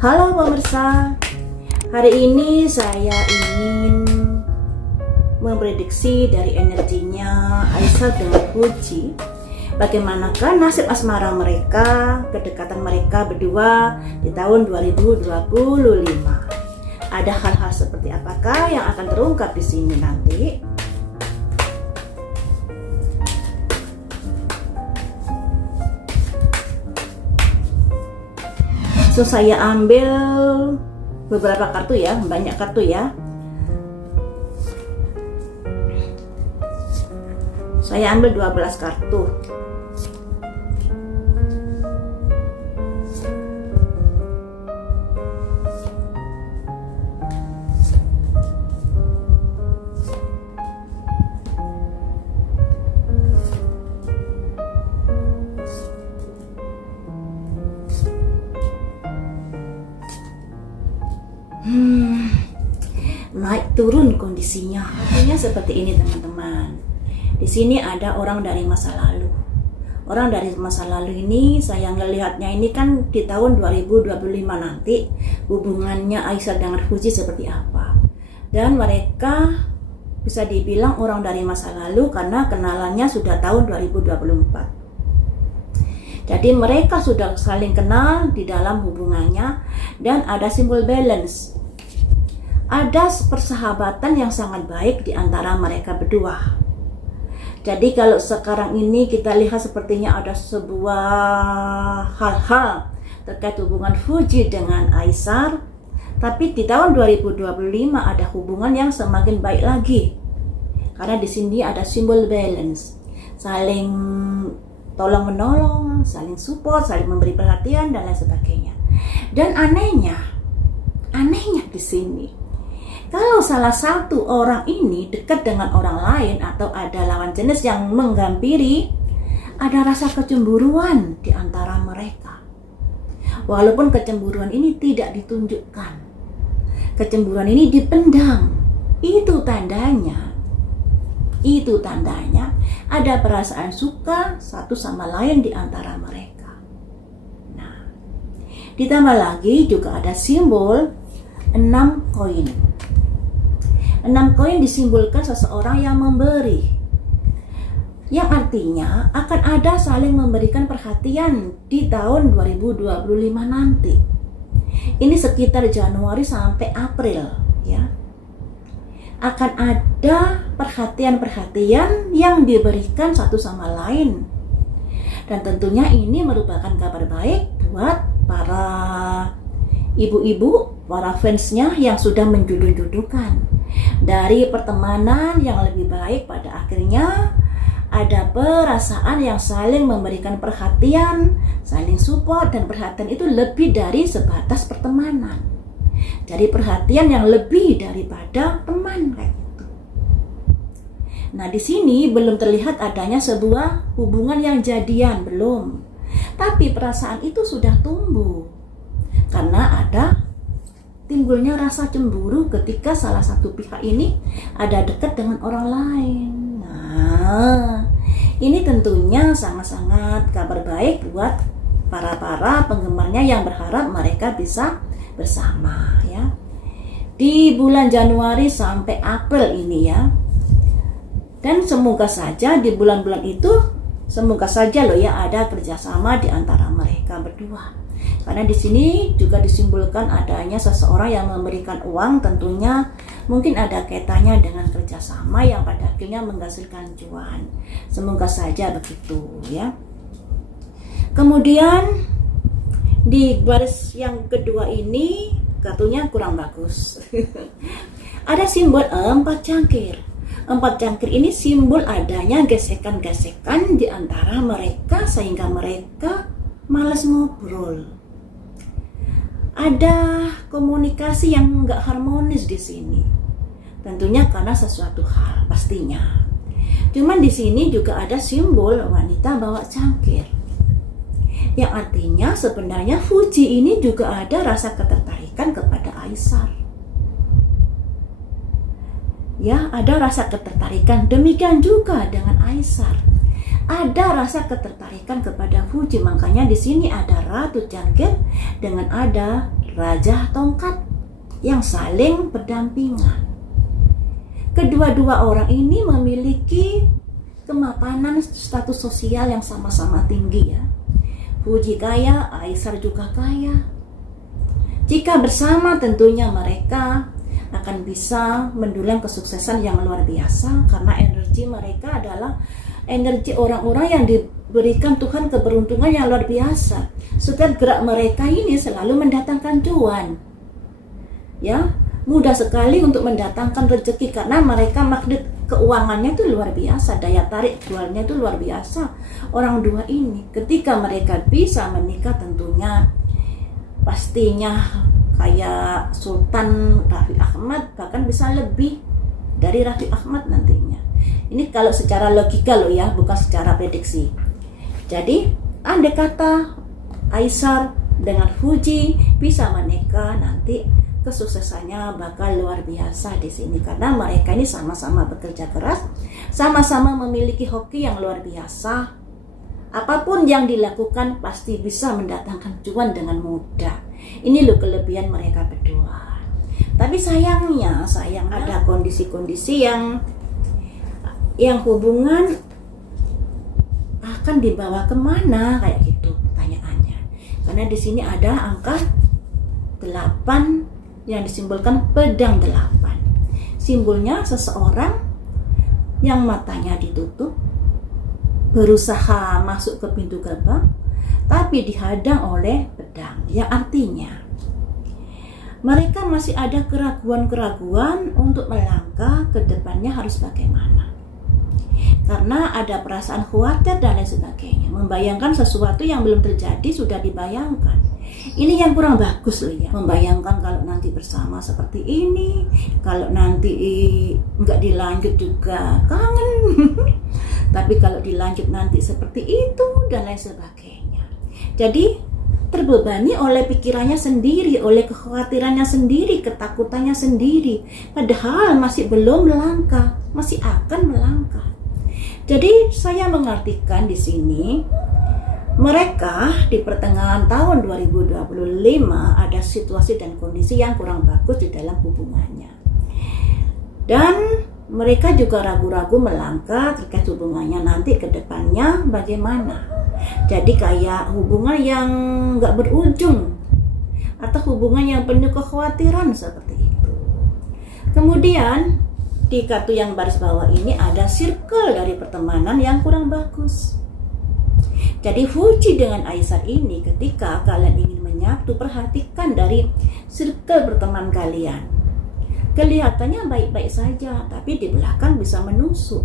Halo pemirsa, hari ini saya ingin memprediksi dari energinya Aisar dengan Fuji. Bagaimanakah nasib asmara mereka, kedekatan mereka berdua di tahun 2025? Ada hal-hal seperti apakah yang akan terungkap di sini nanti? So, saya ambil beberapa kartu ya, banyak kartu ya. Saya ambil 12 kartu. Naik turun kondisinya. Artinya seperti ini teman-teman. Di sini ada orang dari masa lalu. Orang dari masa lalu ini saya ngelihatnya ini kan di tahun 2025 nanti hubungannya Aisar dengan Fuji seperti apa. Dan mereka bisa dibilang orang dari masa lalu karena kenalannya sudah tahun 2024. Jadi mereka sudah saling kenal di dalam hubungannya dan ada simbol balance. Ada persahabatan yang sangat baik di antara mereka berdua. Jadi kalau sekarang ini kita lihat sepertinya ada sebuah hal-hal terkait hubungan Fuji dengan Aisar, tapi di tahun 2025 ada hubungan yang semakin baik lagi. Karena di sini ada simbol balance, saling tolong menolong, saling support, saling memberi perhatian dan lain sebagainya. Dan anehnya di sini, kalau salah satu orang ini dekat dengan orang lain atau ada lawan jenis yang menghampiri, ada rasa kecemburuan di antara mereka. Walaupun kecemburuan ini tidak ditunjukkan, kecemburuan ini dipendam. Itu tandanya ada perasaan suka satu sama lain di antara mereka. Nah, ditambah lagi juga ada simbol 6 koin. 6 koin disimbolkan seseorang yang memberi, yang artinya akan ada saling memberikan perhatian di tahun 2025 nanti. Ini sekitar Januari sampai April ya. Akan ada perhatian-perhatian yang diberikan satu sama lain. Dan tentunya ini merupakan kabar baik buat para ibu-ibu, para fansnya yang sudah menjodoh-jodohkan. Dari pertemanan yang lebih baik pada akhirnya ada perasaan yang saling memberikan perhatian, saling support, dan perhatian itu lebih dari sebatas pertemanan. Jadi perhatian yang lebih daripada teman kayak gitu. Nah, di sini belum terlihat adanya sebuah hubungan yang jadian, belum. Tapi perasaan itu sudah tumbuh. Karena ada timbulnya rasa cemburu ketika salah satu pihak ini ada dekat dengan orang lain. Nah, ini tentunya sangat-sangat kabar baik buat para penggemarnya yang berharap mereka bisa bersama ya. Di bulan Januari sampai April ini ya. Dan semoga saja di bulan-bulan itu semoga saja loh ya ada kerjasama di antara mereka berdua. Karena di sini juga disimbolkan adanya seseorang yang memberikan uang, tentunya mungkin ada kaitannya dengan kerjasama yang pada akhirnya menghasilkan cuan. Semoga saja begitu ya. Kemudian di baris yang kedua ini kartunya kurang bagus. Ada simbol 4 cangkir. 4 cangkir ini simbol adanya gesekan-gesekan di antara mereka sehingga mereka malas ngobrol. Ada komunikasi yang nggak harmonis di sini. Tentunya karena sesuatu hal pastinya. Cuman di sini juga ada simbol wanita bawa cangkir. Yang artinya sebenarnya Fuji ini juga ada rasa ketertarikan kepada Aisar. Ya, ada rasa ketertarikan. Demikian juga dengan Aisar. ada rasa ketertarikan kepada Fuji. Makanya di sini ada Ratu Cangkir dengan ada raja tongkat yang saling berdampingan. Kedua-dua orang ini memiliki kemapanan status sosial yang sama-sama tinggi ya. Fuji kaya, Aisar juga kaya. Jika bersama tentunya mereka akan bisa mendulang kesuksesan yang luar biasa, karena energi mereka adalah energi orang-orang yang diberikan Tuhan keberuntungan yang luar biasa. Setiap gerak mereka ini selalu mendatangkan cuan. Ya, mudah sekali untuk mendatangkan rezeki karena mereka magnet keuangannya itu luar biasa, daya tarik jualnya itu luar biasa. Orang dua ini ketika mereka bisa menikah tentunya pastinya kayak Sultan Raffi Ahmad, bahkan bisa lebih dari Raffi Ahmad nantinya. Ini kalau secara logika loh ya, bukan secara prediksi. Jadi andai kata Aisar dengan Fuji bisa menikah, nanti kesuksesannya bakal luar biasa di sini karena mereka ini sama-sama bekerja keras, sama-sama memiliki hoki yang luar biasa. Apapun yang dilakukan pasti bisa mendatangkan cuan dengan mudah. Ini loh kelebihan mereka berdua. Tapi sayangnya ada kondisi-kondisi yang hubungan akan dibawa kemana kayak gitu pertanyaannya. Karena di sini ada angka 8 yang disimbolkan pedang 8. Simbolnya seseorang yang matanya ditutup berusaha masuk ke pintu gerbang tapi dihadang oleh pedang, yang artinya mereka masih ada keraguan-keraguan untuk melangkah ke depannya harus bagaimana. Karena ada perasaan khawatir dan lain sebagainya, membayangkan sesuatu yang belum terjadi sudah dibayangkan. Ini yang kurang bagus loh ya, membayangkan kalau nanti bersama seperti ini, kalau nanti nggak dilanjut juga kangen, tapi kalau dilanjut nanti seperti itu dan lain sebagainya. Jadi terbebani oleh pikirannya sendiri, oleh kekhawatirannya sendiri, ketakutannya sendiri, padahal masih belum melangkah, masih akan melangkah. Jadi saya mengartikan di sini mereka di pertengahan tahun 2025 ada situasi dan kondisi yang kurang bagus di dalam hubungannya. Dan mereka juga ragu-ragu melangkah terkait hubungannya nanti ke depannya bagaimana. Jadi kayak hubungan yang gak berujung atau hubungan yang penuh kekhawatiran seperti itu. Kemudian di kartu yang baris bawah ini ada circle dari pertemanan yang kurang bagus. Jadi Fuji dengan Aisar ini ketika kalian ingin menyatu, perhatikan dari circle berteman kalian. Kelihatannya baik-baik saja, tapi di belakang bisa menusuk.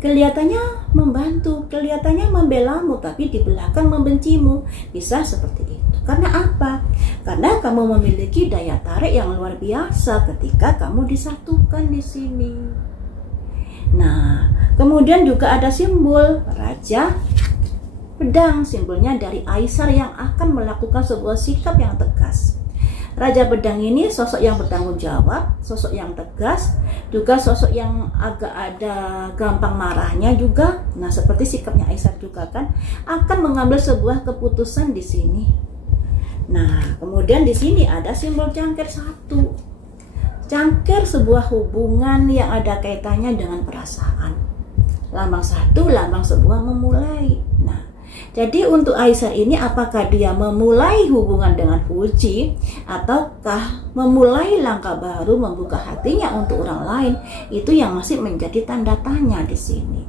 Kelihatannya membantu, kelihatannya membelamu, tapi di belakang membencimu. Bisa seperti itu. Karena apa? Karena kamu memiliki daya tarik yang luar biasa ketika kamu disatukan di sini. Nah, kemudian juga ada simbol Raja Pedang, simbolnya dari Aisar yang akan melakukan sebuah sikap yang tegas. Raja Pedang ini sosok yang bertanggung jawab, sosok yang tegas, juga sosok yang agak ada gampang marahnya juga. Nah, seperti sikapnya Aisar juga kan akan mengambil sebuah keputusan di sini. Nah, kemudian di sini ada simbol cangkir 1. Cangkir sebuah hubungan yang ada kaitannya dengan perasaan. Lambang 1, lambang sebuah memulai. Nah, jadi untuk Aisar ini apakah dia memulai hubungan dengan Fuji ataukah memulai langkah baru membuka hatinya untuk orang lain? Itu yang masih menjadi tanda tanya di sini.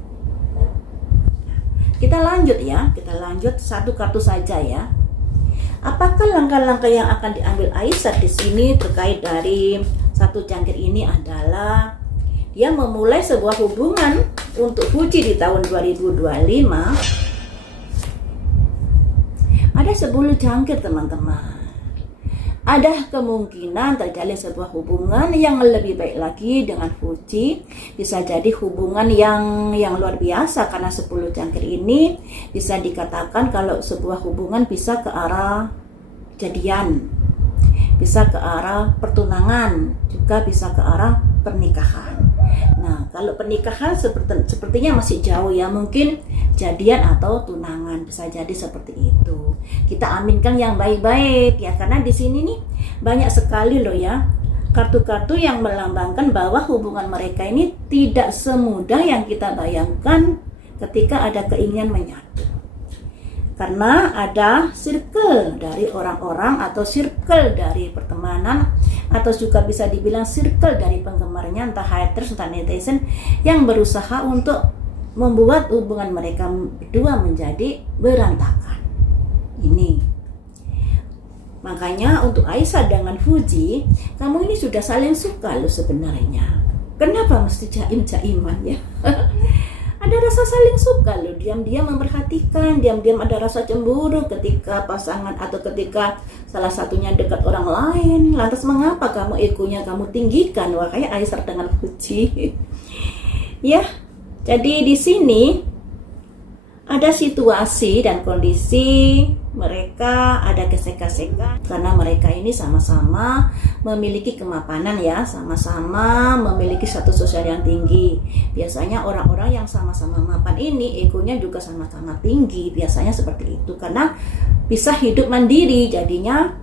Kita lanjut ya, kita lanjut satu kartu saja ya. Apakah langkah-langkah yang akan diambil Aisar di sini terkait dari satu cangkir ini adalah dia memulai sebuah hubungan untuk Fuji di tahun 2025. Ada 10 cangkir teman-teman. Ada kemungkinan terjalin sebuah hubungan yang lebih baik lagi dengan Fuji. Bisa jadi hubungan yang luar biasa karena 10 cangkir ini bisa dikatakan kalau sebuah hubungan bisa ke arah jadian, bisa ke arah pertunangan, juga bisa ke arah pernikahan. Nah, Nah, kalau pernikahan sepertinya masih jauh ya, mungkin jadian atau tunangan, bisa jadi seperti itu. Kita aminkan yang baik-baik ya, karena di sini nih banyak sekali loh ya kartu-kartu yang melambangkan bahwa hubungan mereka ini tidak semudah yang kita bayangkan ketika ada keinginan menyatu. Karena ada circle dari orang-orang atau circle dari pertemanan atau juga bisa dibilang circle dari penggemarnya, entah haters entah netizen, yang berusaha untuk membuat hubungan mereka berdua menjadi berantakan. Ini makanya untuk Aisyah dengan Fuji, kamu ini sudah saling suka loh sebenarnya. Kenapa mesti jaim-jaiman ya? Ada rasa saling suka loh, diam-diam memperhatikan, diam-diam ada rasa cemburu ketika pasangan atau ketika salah satunya dekat orang lain. Lantas mengapa kamu egonya kamu tinggikan? Wah, kayak Aisyah dengan Fuji. Ya, jadi di sini ada situasi dan kondisi mereka ada gesek-gesekan karena mereka ini sama-sama memiliki kemapanan ya, sama-sama memiliki status sosial yang tinggi. Biasanya orang-orang yang sama-sama mapan ini egonya juga sama-sama tinggi, biasanya seperti itu karena bisa hidup mandiri, jadinya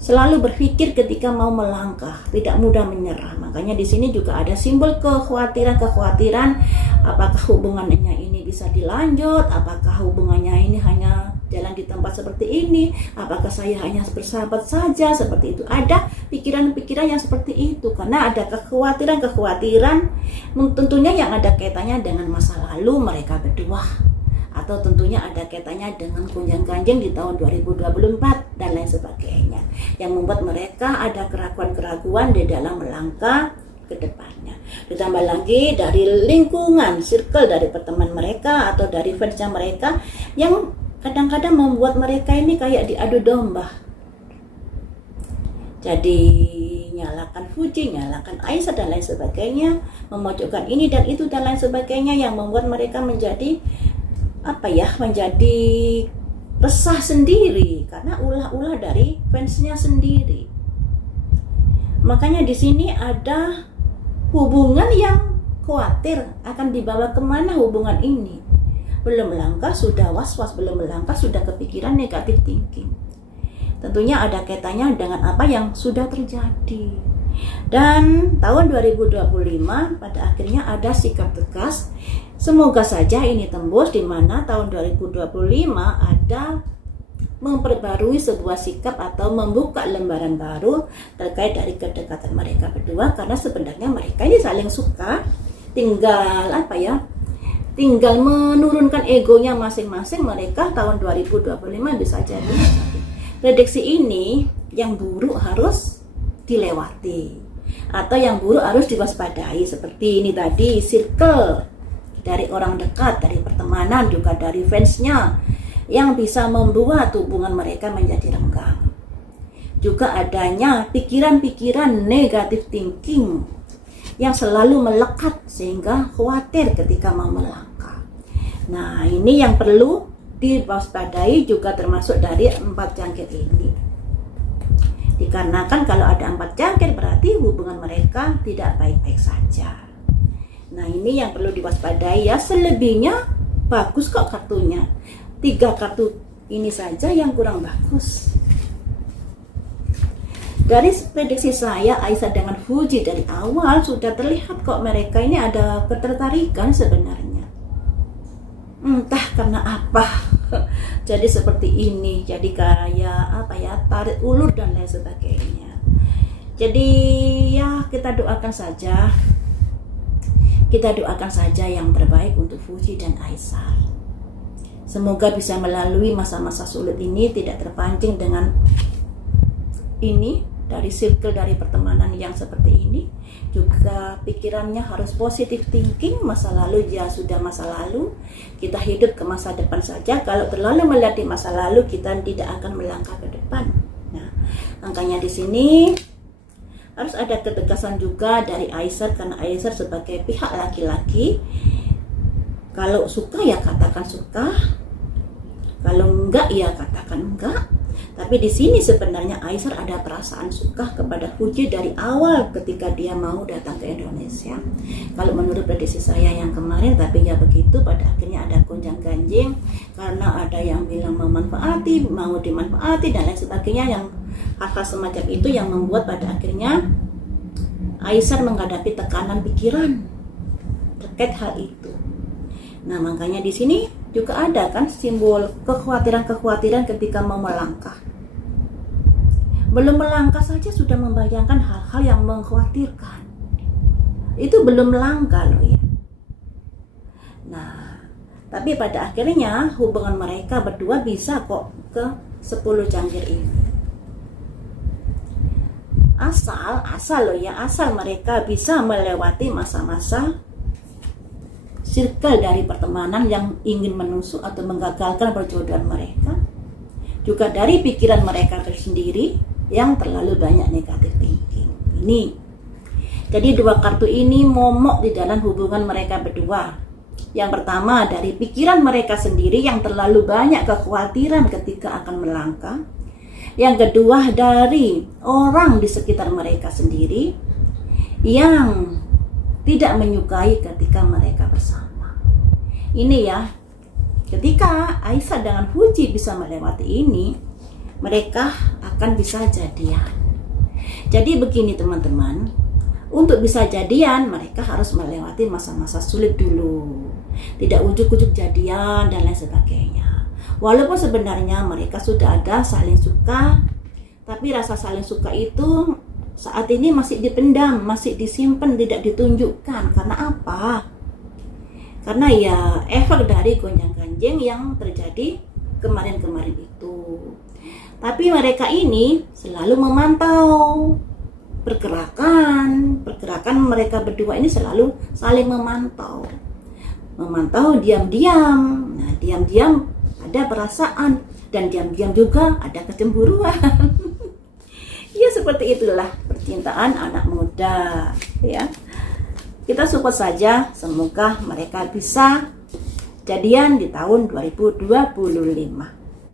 selalu berpikir ketika mau melangkah, tidak mudah menyerah. Makanya di sini juga ada simbol kekhawatiran apakah hubungannya ini bisa dilanjut, apakah hubungannya ini hanya jalan di tempat seperti ini, apakah saya hanya bersahabat saja, seperti itu. Ada pikiran-pikiran yang seperti itu karena ada kekhawatiran tentunya yang ada kaitannya dengan masa lalu mereka berdua, atau tentunya ada kaitannya dengan gonjang-ganjing di tahun 2024 dan lain sebagainya, yang membuat mereka ada keraguan-keraguan di dalam melangkah ke depannya. Ditambah lagi dari lingkungan, circle dari teman mereka atau dari fansnya mereka yang kadang-kadang membuat mereka ini kayak diadu domba. Jadi nyalakan Fuji, nyalakan Aisyah dan lain sebagainya, memojokkan ini dan itu dan lain sebagainya, yang membuat mereka menjadi menjadi resah sendiri karena ulah-ulah dari fansnya sendiri. Makanya di sini ada hubungan yang khawatir akan dibawa kemana hubungan ini. Belum melangkah sudah was-was, belum melangkah sudah kepikiran negatif thinking. Tentunya ada kaitannya dengan apa yang sudah terjadi. Dan tahun 2025 pada akhirnya ada sikap tegas. Semoga saja ini tembus, di mana tahun 2025 ada memperbarui sebuah sikap atau membuka lembaran baru terkait dari kedekatan mereka berdua, karena sebenarnya mereka ini saling suka, tinggal menurunkan egonya masing-masing. Mereka tahun 2025 bisa jadi prediksi ini yang buruk harus dilewati atau yang buruk harus diwaspadai, seperti ini tadi, circle dari orang dekat, dari pertemanan, juga dari fansnya yang bisa membuat hubungan mereka menjadi renggang. Juga adanya pikiran-pikiran negatif thinking yang selalu melekat sehingga khawatir ketika mau melangkah. Nah, ini yang perlu diwaspadai juga termasuk dari 4 jangkit ini. Dikarenakan kalau ada 4 jangkit berarti hubungan mereka tidak baik-baik saja. Nah, ini yang perlu diwaspadai ya. Selebihnya bagus kok kartunya. 3 kartu ini saja yang kurang bagus. Dari prediksi saya, Aisyah dengan Fuji dari awal sudah terlihat kok mereka ini ada ketertarikan sebenarnya. Entah karena apa. Jadi seperti ini, jadi kayak tarik ulur dan lain sebagainya. Jadi ya kita doakan saja yang terbaik untuk Fuji dan Aisyah. Semoga bisa melalui masa-masa sulit ini, tidak terpancing dengan ini dari circle dari pertemanan yang seperti ini. Juga pikirannya harus positive thinking, masa lalu ya sudah masa lalu, kita hidup ke masa depan saja. Kalau terlalu melihat di masa lalu, kita tidak akan melangkah ke depan. Nah, makanya di sini harus ada ketegasan juga dari Aisyah, karena Aisyah sebagai pihak laki-laki, kalau suka ya katakan suka, kalau enggak ya katakan enggak. Tapi di sini sebenarnya Aisyah ada perasaan suka kepada Fuji dari awal ketika dia mau datang ke Indonesia. Kalau menurut prediksi saya yang kemarin, tapi ya begitu, pada akhirnya ada gonjang-ganjing karena ada yang bilang memanfaati, mau dimanfaati dan lain sebagainya, yang hal-hal semacam itu yang membuat pada akhirnya Aisyah menghadapi tekanan pikiran terkait hal itu. Nah, makanya di sini juga ada kan simbol kekhawatiran-kekhawatiran ketika mau melangkah. Belum melangkah saja sudah membayangkan hal-hal yang mengkhawatirkan. Itu belum melangkah loh ya. Nah, tapi pada akhirnya hubungan mereka berdua bisa kok ke 10 cangkir ini. Asal loh ya, asal mereka bisa melewati masa-masa circle dari pertemanan yang ingin menusuk atau menggagalkan perjodohan mereka, juga dari pikiran mereka sendiri yang terlalu banyak negatif thinking. Ini jadi dua kartu ini momok di dalam hubungan mereka berdua. Yang pertama dari pikiran mereka sendiri yang terlalu banyak kekhawatiran ketika akan melangkah. Yang kedua dari orang di sekitar mereka sendiri yang tidak menyukai ketika mereka bersama. Ini ya, ketika Aisyah dengan Fuji bisa melewati ini, mereka akan bisa jadian. Jadi begini teman-teman, untuk bisa jadian mereka harus melewati masa-masa sulit dulu. Tidak ujuk-ujuk jadian dan lain sebagainya. Walaupun sebenarnya mereka sudah ada saling suka, tapi rasa saling suka itu saat ini masih dipendam, masih disimpan, tidak ditunjukkan. Karena apa? Karena ya efek dari gonjang-ganjing yang terjadi kemarin-kemarin itu. Tapi mereka ini selalu memantau pergerakan mereka berdua ini, selalu saling memantau diam-diam. Nah, diam-diam ada perasaan dan diam-diam juga ada kecemburuan. Ya seperti itulah percintaan anak muda ya. Kita support saja, semoga mereka bisa jadian di tahun 2025.